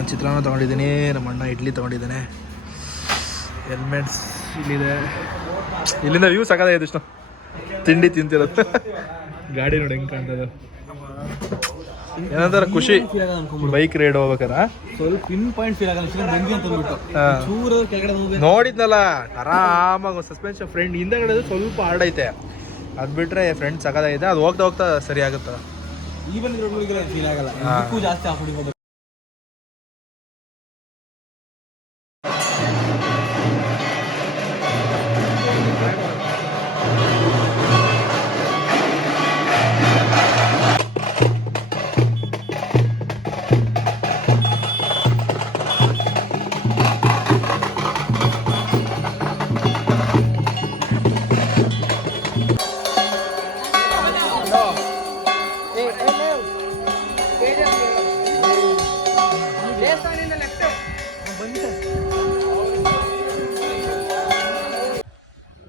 ನಾನು ಚಿತ್ರಾನ್ನ ತೊಗೊಂಡಿದ್ದೀನಿ, ನಮ್ಮ ಅಣ್ಣ ಇಡ್ಲಿ ತೊಗೊಂಡಿದ್ದಾನೆ, ಹೆಲ್ಮೆಟ್ಸ್ ಇಲ್ಲಿದೆ. ಇಲ್ಲಿಂದ ವ್ಯೂ ಸಾಕಾಗಿದೆ ಇಷ್ಟು ತಿಂಡಿ ತಿಂತಿರೋದು. ಗಾಡಿ ನೋಡಿ ಹೆಂಗೆ ಕಾಣ್ತದೆ, ಏನಂತಾರೆ ಖುಷಿ. ಬೈಕ್ ರೈಡ್ ಹೋಗ್ಬೇಕಾರ ಸ್ವಲ್ಪ ಪಿನ್ ಪಾಯಿಂಟ್ ಫೀಲ್ ಆಗಲ್ಲ ನೋಡಿದ್ನಲ್ಲ ಆರಾಮಾಗಿ ಸಸ್ಪೆನ್ಷನ್ ಫ್ರೆಂಡ್ ಹಿಂದೆಗಡೆ ಸ್ವಲ್ಪ ಹಾರ್ಡ್ ಐತೆ, ಅದು ಬಿಟ್ರೆ ಫ್ರೆಂಡ್ ಸಕದಾಗಿದೆ. ಅದು ಹೋಗ್ತಾ ಹೋಗ್ತಾ ಸರಿ ಆಗುತ್ತೆ. ಈವನ್ ಫೀಲ್ ಆಗಲ್ಲ, ಜಾಸ್ತಿ ಹಾಕೊಂಡಿರ್ಬೋದು.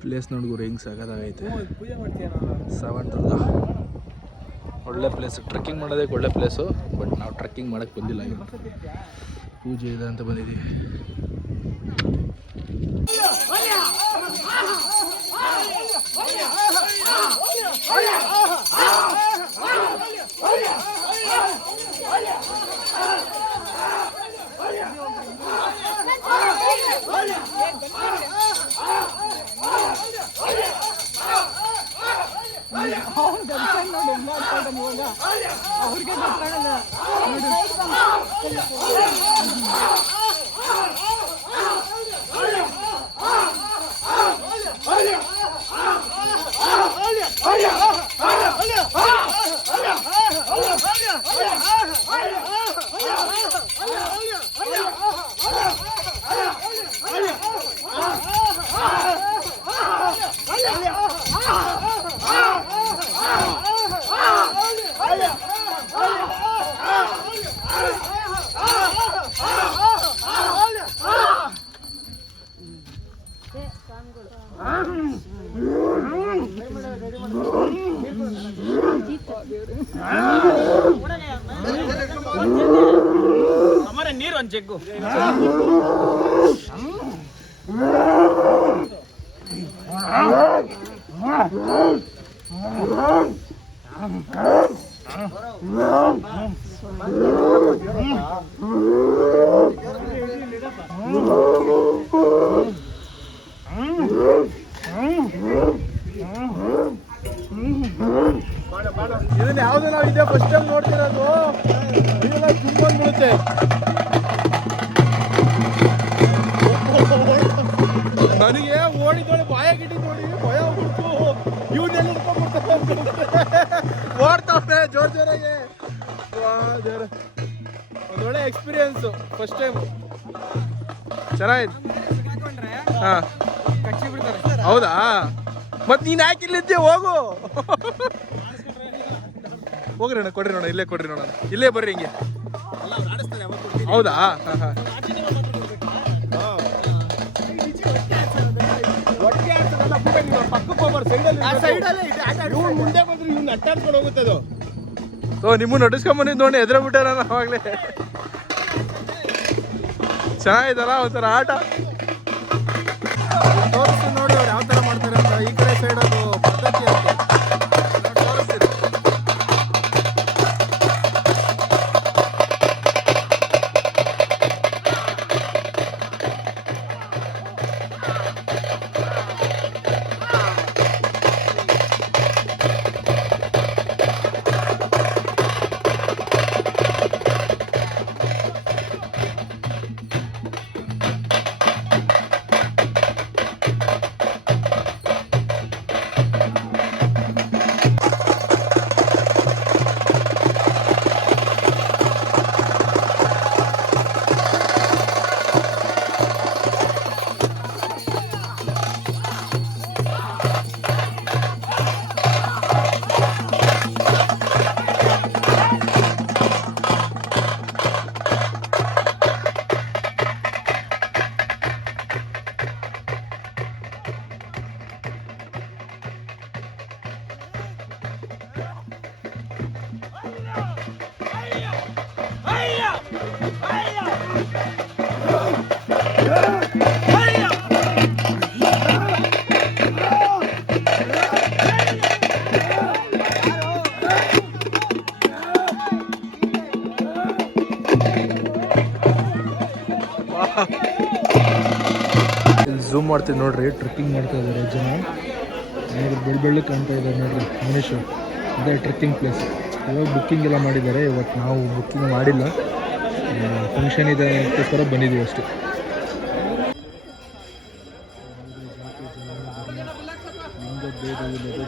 ಪ್ಲೇಸ್ ನೋಡ್ಗುರು ಹೆಂಗೆ ಸಾಕಾಗೈತೆ. ಸಾವಂತುರ್ಗ ಒಳ್ಳೆ ಪ್ಲೇಸ್, ಟ್ರೆಕ್ಕಿಂಗ್ ಮಾಡೋದಕ್ಕೆ ಒಳ್ಳೆ ಪ್ಲೇಸು. ಬಟ್ ನಾವು ಟ್ರೆಕ್ಕಿಂಗ್ ಮಾಡೋಕ್ಕೆ ಬಂದಿಲ್ಲ, ಪೂಜೆ ಇದೆ ಅಂತ ಬಂದಿದ್ದೀವಿ. ಅವ್ರಿಗೆ ಗೊತ್ತಾಗಲ್ಲ. ನೀರು ಒಂದು ಚೆಕ್ಕು ಇದನ್ನ ಯಾವ್ದು ನಾವು ಇದೇ ಫಸ್ಟ್ ಟೈಮ್ ನೋಡ್ತಿರೋದು. ಇದೆಲ್ಲ ತುಂಬಿಡುತ್ತೆ. ನನಗೆ ಓಡಿದೋಳೆ ಬಾಯಾಗಿಟ್ಟು ನೋಡಿ ಭಯ ಆಗ್ಬಿಡ್ತು. ಇವನ್ನೆಲ್ಲ ಓಡ್ತಾವೆ ಜೋರ್ ಜೋರಾಗಿ. ಒಂದೊಳ್ಳೆ ಎಕ್ಸ್ಪೀರಿಯನ್ಸು, ಫಸ್ಟ್ ಟೈಮ್ ಚೆನ್ನಾಗಿತ್ತು. ಹಾಂ ಹೌದಾ, ಮತ್ತೆ ನೀನು ಹಾಕಿಲ್ಲಿದ್ದೆ ಹೋಗು. ಹೋಗ್ರಿ ಅಣ್ಣ, ಕೊಡ್ರಿ ನೋಡ, ಇಲ್ಲೇ ಕೊಡ್ರಿ ನೋಡೋಣ, ಇಲ್ಲೇ ಬರ್ರಿ ಹಿಂಗೆ. ಹೌದಾ, ಹಾಂ ಹಾಂ. ಮುಂದೆ ಬಂದ್ರೆ ಇವ್ನು ಅಟ್ಟಾಡ್ಕೊಂಡು ಹೋಗುತ್ತದು. ನಿಮ್ಮನ್ನು ನಟಿಸ್ಕೊಂಬಂದಿದ್ದು ನೋಡಿ ಎದುರ ಬಿಟ್ಟಾರ ಅವಾಗಲೇ. ಚೆನ್ನಾಗಿದ್ದಲ್ಲ ಒಂಥರ ಆಟ. ತೋರಿಸ್ತೀನಿ ನೋಡಿ ಅವ್ರು ಯಾವ ಥರ ಮಾಡ್ತಾರೆ ಅಂತ. ಈ ಕಡೆ ಸೈಡ್ ಅದು ಪದ್ಧತಿ ಅಂತ ತೋರಿಸ್ತೀನಿ. ಝೂಮ್ ಮಾಡ್ತೀನಿ ನೋಡ್ರಿ, ಟ್ರೆಕ್ಕಿಂಗ್ ಮಾಡ್ತಾ ಇದ್ದಾರೆ ಜನ. ನೋಡ್ರಿ ಬೆಳ್ಳಿ ಕಾಣ್ತಾ ಇದ್ದಾರೆ ನೋಡ್ರಿ ಮನುಷ್ಯ. ಅದೇ ಟ್ರೆಕ್ಕಿಂಗ್ ಪ್ಲೇಸ್. ಇವಾಗ ಬುಕ್ಕಿಂಗ್ ಎಲ್ಲ ಮಾಡಿದ್ದಾರೆ. ಇವತ್ತು ನಾವು ಬುಕ್ಕಿಂಗ್ ಮಾಡಿಲ್ಲ, ಫಂಕ್ಷನ್ ಇದೆ ಅದಕ್ಕೋಸ್ಕರ ಬಂದಿದ್ದೀವಿ ಅಷ್ಟೇ. ಲಿಂಗ ಭೇದವಿಲ್ಲದೆ